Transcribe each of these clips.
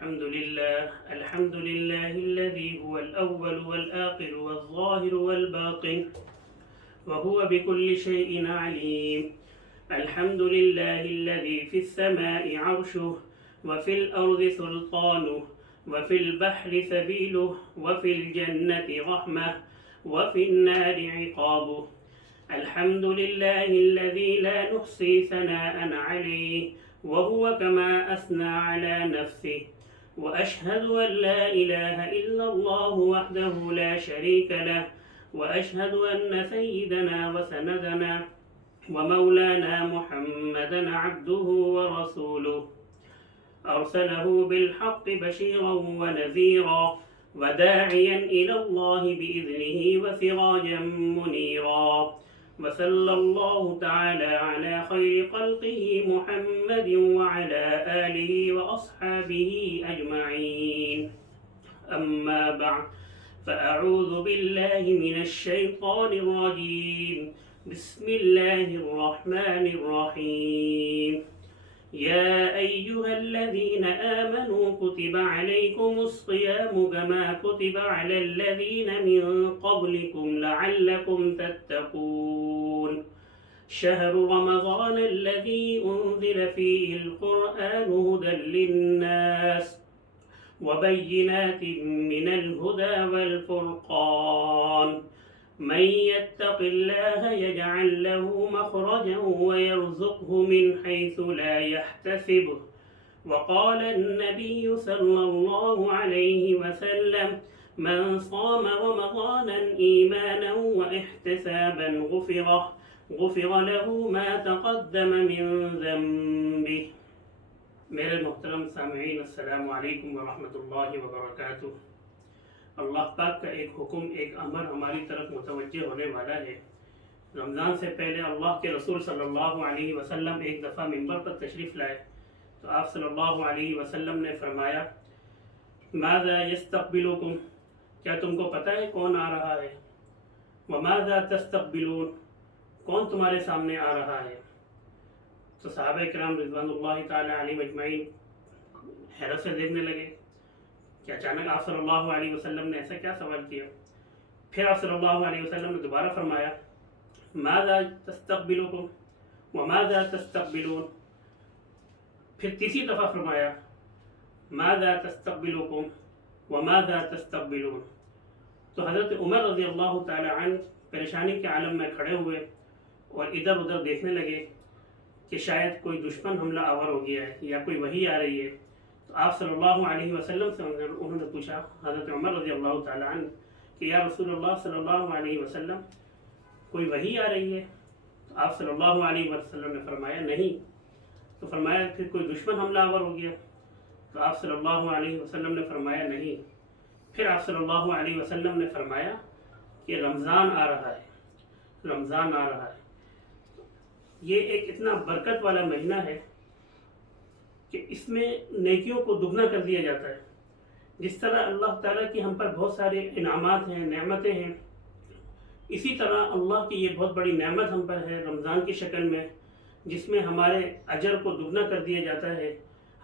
الحمد لله الذي هو الأول والآخر والظاهر والباطن وهو بكل شيء عليم. الحمد لله الذي في السماء عرشه وفي الأرض سلطانه وفي البحر سبيله وفي الجنة رحمة وفي النار عقابه. الحمد لله الذي لا نحصي ثناء عليه وهو كما أثنى على نفسه. وأشهد أن لا إله إلا الله وحده لا شريك له، وأشهد أن سيدنا وسندنا ومولانا محمدا عبده ورسوله، أرسله بالحق بشيرا ونذيرا وداعيا إلى الله بإذنه وسراجا منيرا. وصلى الله تعالى على خير خلقه محمد وعلى آله وأصحابه أجمعين. أما بعد، فأعوذ بالله من الشيطان الرجيم. بسم الله الرحمن الرحيم. يا أيها الذين آمنوا كتب عليكم الصيام كما كتب على الذين من قبلكم لعلكم تتقون. شهر رمضان الذي أنزل فيه القرآن هدى للناس وبينات من الهدى والفرقان. من يتق الله يجعل له مخرجا ويرزقه من حيث لا يحتسبه. وقال النبي صلى الله عليه وسلم: من صام رمضانا إيمانا واحتسابا غفر له ما تقدم من ذنبه. میرے محترم سامعین، السلام علیکم ورحمۃ اللہ وبرکاتہ۔ اللہ پاک کا ایک حکم، ایک امر ہماری طرف متوجہ ہونے والا ہے۔ رمضان سے پہلے اللہ کے رسول صلی اللہ علیہ وسلم ایک دفعہ منبر پر تشریف لائے تو آپ صلی اللہ علیہ وسلم نے فرمایا: ماذا یستقبلکم، کیا تم کو پتہ ہے کون آ رہا ہے؟ وماذا تستقبلون، کون تمہارے سامنے آ رہا ہے؟ تو صحابہ کرام رضوان اللہ تعالی علیہم اجمعین حیرت سے دیکھنے لگے کہ اچانک آپ صلی اللہ علیہ وسلم نے ایسا کیا سوال کیا۔ پھر آپ صلی اللہ علیہ وسلم نے دوبارہ فرمایا: ماذا تستقبلکم وماذا تستقبلون، پھر تیسری دفعہ فرمایا: ماذا تستقبلکم وماذا تستقبلون۔ تو حضرت عمر رضی اللہ تعالی عنہ پریشانی کے عالم میں کھڑے ہوئے اور ادھر ادھر دیکھنے لگے کہ شاید کوئی دشمن حملہ آور ہو گیا ہے یا کوئی وحی آ رہی ہے۔ تو آپ صلی اللہ علیہ وسلم سے انہوں نے پوچھا، حضرت عمر رضی اللہ تعالی عنہ، کہ یا رسول اللہ صلی اللہ علیہ وسلم، کوئی وحی آ رہی ہے؟ تو آپ صلی اللہ علیہ وسلم نے فرمایا نہیں۔ تو فرمایا پھر کوئی دشمن حملہ آور ہو گیا؟ تو آپ صلی اللہ علیہ وسلم نے فرمایا نہیں۔ پھر آپ صلی اللہ علیہ وسلم نے فرمایا کہ رمضان آ رہا ہے، رمضان آ رہا ہے۔ یہ ایک اتنا برکت والا مہینہ ہے کہ اس میں نیکیوں کو دگنا کر دیا جاتا ہے۔ جس طرح اللہ تعالیٰ کی ہم پر بہت سارے انعامات ہیں، نعمتیں ہیں، اسی طرح اللہ کی یہ بہت بڑی نعمت ہم پر ہے رمضان کی شکل میں، جس میں ہمارے اجر کو دگنا کر دیا جاتا ہے،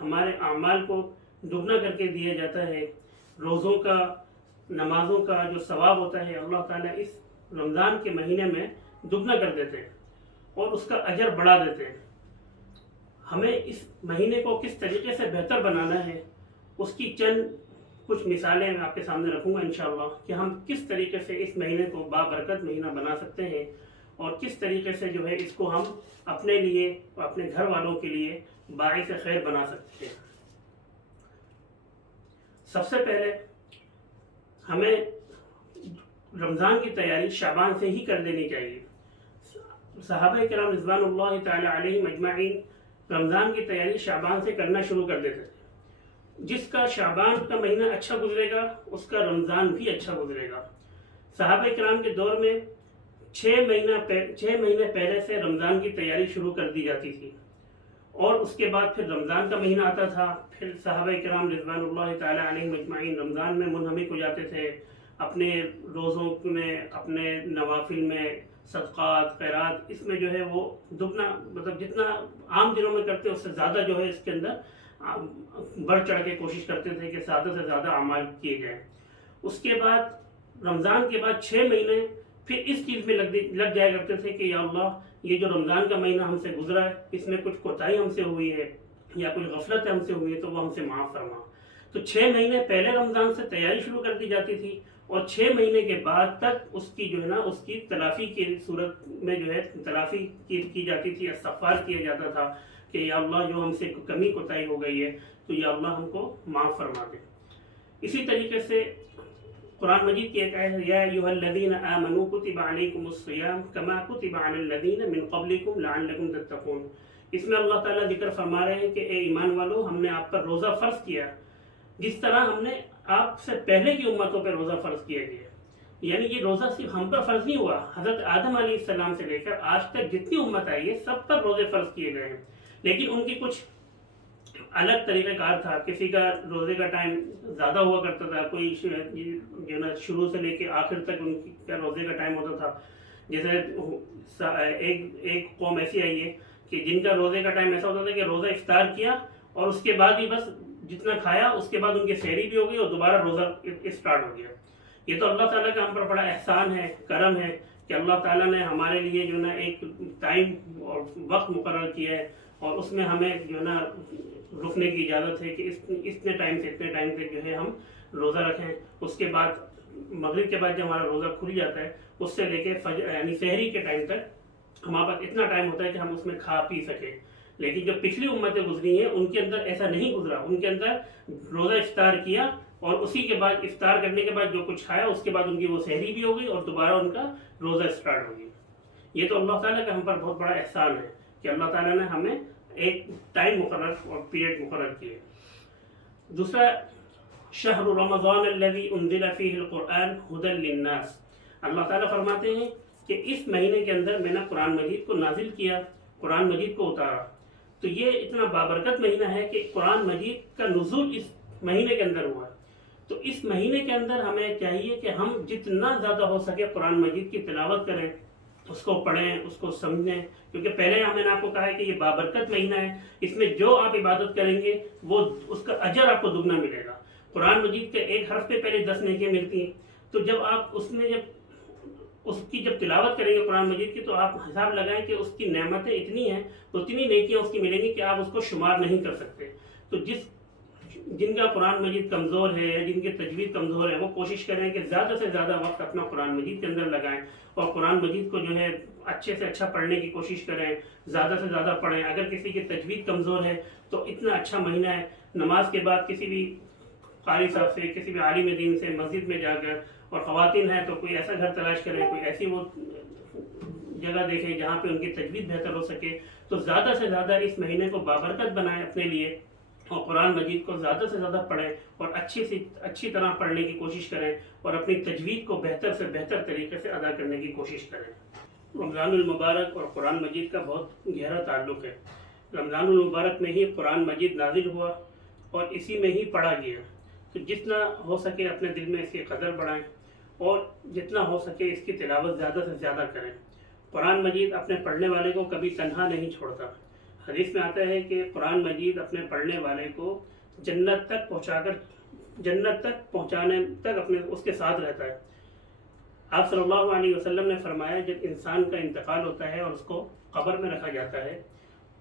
ہمارے اعمال کو دگنا کر کے دیا جاتا ہے۔ روزوں کا، نمازوں کا جو ثواب ہوتا ہے اللہ تعالیٰ اس رمضان کے مہینے میں دگنا کر دیتے ہیں اور اس کا اجر بڑھا دیتے ہیں۔ ہمیں اس مہینے کو کس طریقے سے بہتر بنانا ہے، اس کی چند کچھ مثالیں میں آپ کے سامنے رکھوں گا انشاءاللہ، کہ ہم کس طریقے سے اس مہینے کو بابرکت مہینہ بنا سکتے ہیں اور کس طریقے سے جو ہے اس کو ہم اپنے لیے اور اپنے گھر والوں کے لیے باعث خیر بنا سکتے ہیں۔ سب سے پہلے ہمیں رمضان کی تیاری شعبان سے ہی کر دینی چاہیے۔ صحابہ کرام رضوان اللہ تعالی علیہم اجمعین رمضان کی تیاری شعبان سے کرنا شروع کر دیتے تھے۔ جس کا شعبان کا مہینہ اچھا گزرے گا اس کا رمضان بھی اچھا گزرے گا۔ صحابہ کرام کے دور میں 6 مہینے پہلے سے رمضان کی تیاری شروع کر دی جاتی تھی، اور اس کے بعد پھر رمضان کا مہینہ آتا تھا، پھر صحابہ کرام رضوان اللہ تعالی علیہم اجمعین رمضان میں منہمک ہو جاتے تھے، اپنے روزوں میں، اپنے نوافل میں، صدقات، خیرات، اس میں جو ہے وہ دگنا، مطلب جتنا عام دنوں میں کرتے ہیں اس سے زیادہ جو ہے اس کے اندر بڑھ چڑھ کے کوشش کرتے تھے کہ زیادہ سے زیادہ اعمال کیے جائیں۔ اس کے بعد رمضان کے بعد 6 مہینے پھر اس چیز میں لگ جایا کرتے تھے کہ یا اللہ یہ جو رمضان کا مہینہ ہم سے گزرا ہے اس میں کچھ کوتاہی ہم سے ہوئی ہے یا کوئی غفلت ہم سے ہوئی ہے تو وہ ہم سے معاف فرما۔ تو 6 مہینے پہلے رمضان سے تیاری شروع کر دی جاتی تھی اور 6 مہینے کے بعد تک اس کی جو ہے نا اس کی تلافی کی صورت میں جو ہے تلافی کی جاتی تھی، استغفار کیا جاتا تھا کہ یا اللہ جو ہم سے کمی کوتاہی ہو گئی ہے تو یا اللہ ہم کو معاف فرما دے۔ اسی طریقے سے قرآن مجید کی ایک آیت ہے یا ایھا الذین آمنوا کتب علیکم الصیام کما کتب علی الذین من قبلکم لعلکم تتقون۔ اس میں اللہ تعالیٰ ذکر فرما رہے ہیں کہ اے ایمان والو ہم نے آپ پر روزہ فرض کیا جس طرح ہم نے آپ سے پہلے کی امتوں پہ روزہ فرض کیا گیا۔ یعنی یہ روزہ صرف ہم پر فرض نہیں ہوا، حضرت آدم علیہ السلام سے لے کر آج تک جتنی امت آئی ہے سب پر روزے فرض کیے گئے ہیں، لیکن ان کی کچھ الگ طریقہ کار تھا۔ کسی کا روزے کا ٹائم زیادہ ہوا کرتا تھا، کوئی جو نا شروع سے لے کے آخر تک ان کا روزے کا ٹائم ہوتا تھا۔ جیسے ایک قوم ایسی آئی ہے کہ جن کا روزے کا ٹائم ایسا ہوتا تھا کہ روزہ افطار کیا اور اس کے بعد ہی بس جتنا کھایا اس کے بعد ان کی سحری بھی ہو گئی اور دوبارہ روزہ اسٹارٹ ہو گیا۔ یہ تو اللہ تعالیٰ کا ہم پر بڑا احسان ہے، کرم ہے کہ اللہ تعالیٰ نے ہمارے لیے جو نا ایک ٹائم اور وقت مقرر کیا ہے اور اس میں ہمیں جو نا رکنے کی اجازت ہے کہ اتنے ٹائم سے اتنے ٹائم تک جو ہے ہم روزہ رکھیں۔ اس کے بعد مغرب کے بعد جب ہمارا روزہ کھل جاتا ہے اس سے لے کے فجر یعنی سحری کے ٹائم تک ہمارے پاس اتنا ٹائم ہوتا ہے کہ ہم اس میں کھا پی سکیں۔ لیکن جو پچھلی امتیں گزری ہیں ان کے اندر ایسا نہیں گزرا، ان کے اندر روزہ افطار کیا اور اسی کے بعد افطار کرنے کے بعد جو کچھ کھایا اس کے بعد ان کی وہ سحری بھی ہو گئی اور دوبارہ ان کا روزہ اسٹارٹ ہو گیا۔ یہ تو اللہ تعالیٰ کا ہم پر بہت بڑا احسان ہے کہ اللہ تعالیٰ نے ہمیں ایک ٹائم مقرر اور پیریڈ مقرر کیے۔ دوسرا شہر رمضان الذی انزل فیہ القرآن ھدی للناس، اللہ تعالیٰ فرماتے ہیں کہ اس مہینے کے اندر میں نے قرآن مجید کو نازل کیا، قرآن مجید کو اتارا۔ تو یہ اتنا بابرکت مہینہ ہے کہ قرآن مجید کا نزول اس مہینے کے اندر ہوا۔ تو اس مہینے کے اندر ہمیں چاہیے کہ ہم جتنا زیادہ ہو سکے قرآن مجید کی تلاوت کریں، اس کو پڑھیں، اس کو سمجھیں، کیونکہ پہلے میں نے آپ کو کہا ہے کہ یہ بابرکت مہینہ ہے، اس میں جو آپ عبادت کریں گے وہ اس کا اجر آپ کو دگنا ملے گا۔ قرآن مجید کے ایک حرف پہ پہلے 10 نیکیاں ملتی ہیں، تو جب آپ اس کی جب تلاوت کریں گے قرآن مجید کی تو آپ حساب لگائیں کہ اس کی نعمتیں اتنی ہیں، اتنی نیکیاں اس کی ملیں گی کہ آپ اس کو شمار نہیں کر سکتے۔ تو جن کا قرآن مجید کمزور ہے یا جن کے تجوید کمزور ہے وہ کوشش کریں کہ زیادہ سے زیادہ وقت اپنا قرآن مجید کے اندر لگائیں اور قرآن مجید کو جو ہے اچھے سے اچھا پڑھنے کی کوشش کریں، زیادہ سے زیادہ پڑھیں۔ اگر کسی کی تجوید کمزور ہے تو اتنا اچھا مہینہ ہے، نماز کے بعد کسی بھی قاری صاحب سے، کسی بھی عالم دین سے مسجد میں جا کر، اور خواتین ہیں تو کوئی ایسا گھر تلاش کریں، کوئی ایسی وہ جگہ دیکھیں جہاں پہ ان کی تجوید بہتر ہو سکے، تو زیادہ سے زیادہ اس مہینے کو بابرکت بنائیں اپنے لیے اور قرآن مجید کو زیادہ سے زیادہ پڑھیں اور اچھی طرح پڑھنے کی کوشش کریں اور اپنی تجوید کو بہتر سے بہتر طریقے سے ادا کرنے کی کوشش کریں۔ رمضان المبارک اور قرآن مجید کا بہت گہرا تعلق ہے۔ رمضان المبارک میں ہی قرآن مجید نازل ہوا اور اسی میں ہی پڑھا گیا، تو جتنا ہو سکے اپنے دل میں اس کی قدر بڑھائیں اور جتنا ہو سکے اس کی تلاوت زیادہ سے زیادہ کریں۔ قرآن مجید اپنے پڑھنے والے کو کبھی تنہا نہیں چھوڑتا۔ حدیث میں آتا ہے کہ قرآن مجید اپنے پڑھنے والے کو جنت تک پہنچانے تک اپنے اس کے ساتھ رہتا ہے۔ آپ صلی اللہ علیہ وسلم نے فرمایا جب انسان کا انتقال ہوتا ہے اور اس کو قبر میں رکھا جاتا ہے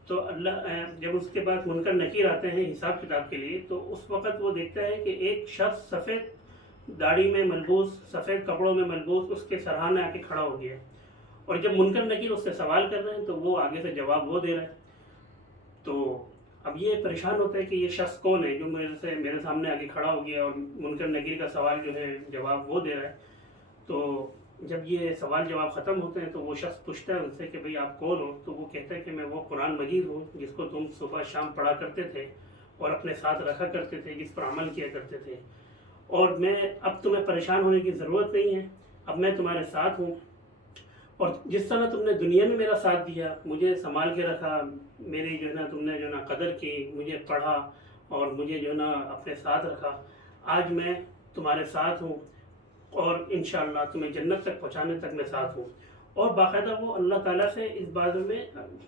تو اللہ جب اس کے بعد منکر نکیر آتے ہیں حساب کتاب کے لیے، تو اس وقت وہ دیکھتا ہے کہ ایک شخص سفید داڑھی میں ملبوس، سفید کپڑوں میں ملبوس اس کے سرحانے آ کے کھڑا ہو گیا، اور جب منکر نکیر اس سے سوال کر رہے ہیں تو وہ آگے سے جواب وہ دے رہا ہے۔ تو اب یہ پریشان ہوتا ہے کہ یہ شخص کون ہے جو میرے سامنے آگے کھڑا ہو گیا اور منکر نکیر کا سوال جو ہے جواب وہ دے رہا ہے۔ تو جب یہ سوال جواب ختم ہوتے ہیں تو وہ شخص پوچھتا ہے ان سے کہ بھئی آپ کون ہو؟ تو وہ کہتا ہے کہ میں وہ قرآن مجید ہوں جس کو تم صبح شام پڑھا کرتے تھے اور اپنے ساتھ رکھا کرتے تھے، جس پر عمل کیا کرتے تھے، اور اب تمہیں پریشان ہونے کی ضرورت نہیں ہے، اب میں تمہارے ساتھ ہوں، اور جس طرح تم نے دنیا میں میرا ساتھ دیا، مجھے سنبھال کے رکھا، میری جو ہے نا تم نے جو ہے نا قدر کی، مجھے پڑھا اور مجھے جو ہے نا اپنے ساتھ رکھا، آج میں تمہارے ساتھ ہوں اور انشاءاللہ تمہیں جنت تک پہنچانے تک میں ساتھ ہوں۔ اور باقاعدہ وہ اللہ تعالیٰ سے اس بارے میں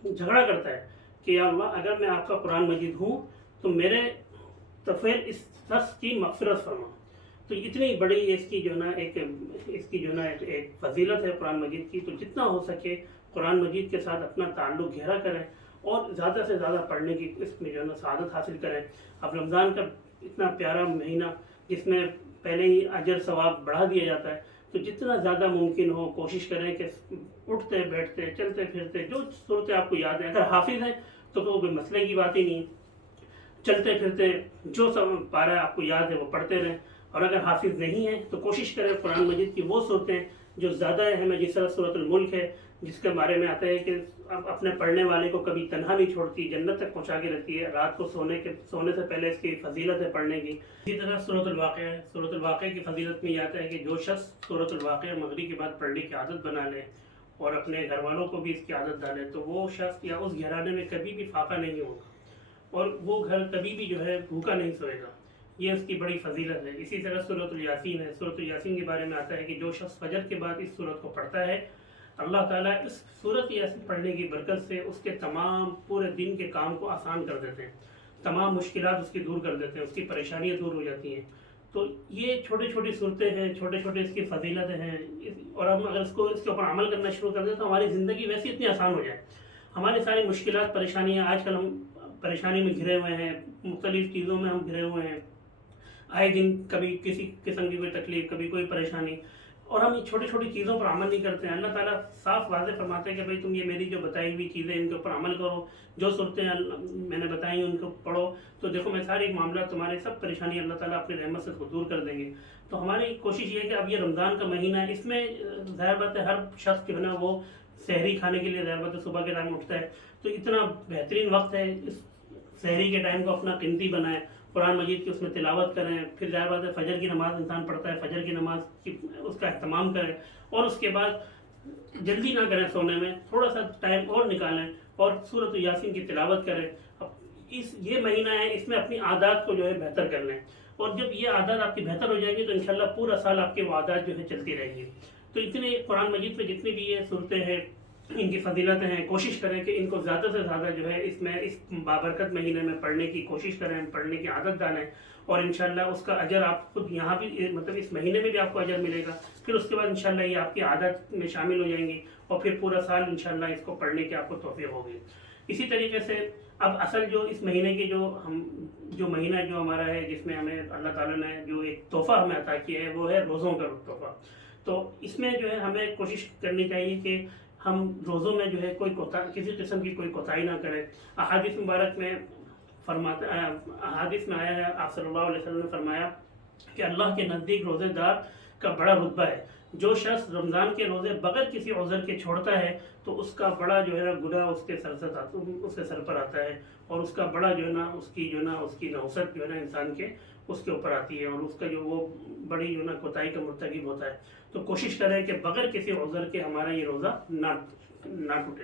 جھگڑا کرتا ہے کہ یا اللہ اگر میں آپ کا قرآن مجید ہوں تو میرے تو پھر اس شخص کی مغفرت فرما. تو اتنی بڑی اس کی جو نا ایک فضیلت ہے قرآن مجید کی. تو جتنا ہو سکے قرآن مجید کے ساتھ اپنا تعلق گہرا کریں اور زیادہ سے زیادہ پڑھنے کی اس میں جو نا سعادت حاصل کریں. اب رمضان کا اتنا پیارا مہینہ جس میں پہلے ہی اجر ثواب بڑھا دیا جاتا ہے، تو جتنا زیادہ ممکن ہو کوشش کریں کہ اٹھتے بیٹھتے چلتے پھرتے جو صورتیں آپ کو یاد ہیں، اگر حافظ ہیں تو کوئی مسئلے کی بات ہی نہیں ہے، چلتے پھرتے جو سب پارہ آپ کو یاد ہے وہ پڑھتے رہیں. اور اگر حافظ نہیں ہیں تو کوشش کریں قرآن مجید کی وہ صورتیں جو زیادہ اہم ہے، جس طرح سورۃ الملک ہے جس کے بارے میں آتا ہے کہ اپنے پڑھنے والے کو کبھی تنہا نہیں چھوڑتی، جنت تک پہنچا کے رکھتی ہے. رات کو سونے سے پہلے اس کی فضیلت ہے پڑھنے کی. اسی طرح سورۃ الواقعہ ہے. سورۃ الواقعہ کی فضیلت میں یہ آتا ہے کہ جو شخص سورۃ الواقعہ مغرب کے بعد پڑھنے کی عادت بنا لے اور اپنے گھر والوں کو بھی اس کی عادت ڈالے تو وہ شخص یا اس گھرانے میں کبھی بھی فاقہ نہیں ہوگا اور وہ گھر کبھی بھی جو ہے بھوکا نہیں سوئے گا. یہ اس کی بڑی فضیلت ہے. اسی طرح سورۃ الیاسین ہے. سورۃ الیاسین کے بارے میں آتا ہے کہ جو شخص فجر کے بعد اس سورت کو پڑھتا ہے، اللہ تعالیٰ اس سورۃ یاسین پڑھنے کی برکت سے اس کے تمام پورے دن کے کام کو آسان کر دیتے ہیں، تمام مشکلات اس کی دور کر دیتے ہیں، اس کی پریشانیاں دور ہو جاتی ہیں. تو یہ چھوٹی چھوٹی صورتیں ہیں، چھوٹے چھوٹے اس کی فضیلتیں ہیں، اور ہم اگر اس کے اوپر عمل کرنا شروع کر دیں تو ہماری زندگی ویسی اتنی آسان ہو جائے. ہماری ساری مشکلات پریشانیاں، آج کل ہم پریشانی میں گھرے ہوئے ہیں، مختلف چیزوں میں ہم گھرے ہوئے ہیں، آئے دن کبھی کسی قسم کی کوئی تکلیف، کبھی کوئی پریشانی، اور ہم یہ چھوٹی چھوٹی چیزوں پر عمل نہیں کرتے ہیں. اللہ تعالیٰ صاف واضح فرماتے ہیں کہ بھائی تم یہ میری جو بتائی ہوئی چیزیں ان کے اوپر عمل کرو، جو صورتیں میں نے بتائی ہیں ان کو پڑھو، تو دیکھو میں ساری معاملات تمہارے سب پریشانی اللہ تعالیٰ اپنی رحمت سے خود دور کر دیں گے. تو ہماری کوشش یہ ہے کہ اب یہ رمضان کا مہینہ ہے، اس میں ظاہر بات ہے ہر شخص جو ہے نا وہ سحری کھانے کے لیے ظاہر بات ہے صبح کے ٹائم اٹھتا ہے، تو اتنا بہترین وقت ہے، اس سحری کے ٹائم کو اپنا قیمتی بنائیں، قرآن مجید کی اس میں تلاوت کریں. پھر ظاہر بات ہے فجر کی نماز انسان پڑھتا ہے، فجر کی نماز کی اس کا اہتمام کریں، اور اس کے بعد جلدی نہ کریں سونے میں، تھوڑا سا ٹائم اور نکالیں اور سورۃ یاسین کی تلاوت کریں. یہ مہینہ ہے، اس میں اپنی عادات کو جو ہے بہتر کر لیں، اور جب یہ عادات آپ کی بہتر ہو جائیں گی تو انشاءاللہ پورا سال آپ کے وہ عادات جو ہے چلتی رہیں گی. تو اتنے قرآن مجید میں جتنی بھی یہ صورتیں ہیں، ان کی فضیلتیں ہیں، کوشش کریں کہ ان کو زیادہ سے زیادہ جو ہے اس بابرکت مہینے میں پڑھنے کی کوشش کریں، پڑھنے کی عادت ڈالیں، اور انشاءاللہ اس کا اجر آپ خود یہاں بھی مطلب اس مہینے میں بھی آپ کو اجر ملے گا. پھر اس کے بعد انشاءاللہ یہ آپ کی عادت میں شامل ہو جائیں گی، اور پھر پورا سال انشاءاللہ اس کو پڑھنے کی آپ کو توفیق ہوگی. اسی طریقے سے اب اصل جو اس مہینے کی جو مہینہ جو ہمارا ہے، جس میں ہمیں اللہ تعالیٰ نے جو ایک تحفہ ہمیں عطا کیا ہے وہ ہے روزوں کا تحفہ. تو اس میں جو ہے ہمیں کوشش کرنی چاہیے کہ ہم روزوں میں جو ہے کسی قسم کی کوئی کوتاہی نہ کریں. احادیث مبارک میں احادیث میں آیا ہے، آپ صلی اللہ علیہ وسلم نے فرمایا کہ اللہ کے نزدیک روزے دار کا بڑا رتبہ ہے. جو شخص رمضان کے روزے بغیر کسی عذر کے چھوڑتا ہے تو اس کا بڑا جو ہے نا گناہ اس کے سر پر آتا ہے، اور اس کا بڑا جو ہے نا اس کی نحوست جو ہے نا انسان کے اس کے اوپر آتی ہے، اور اس کا جو وہ بڑی جو ہے نا کوتاہی کا مرتکب ہوتا ہے. تو کوشش کریں کہ بغیر کسی عذر کے ہمارا یہ روزہ نہ ٹوٹے.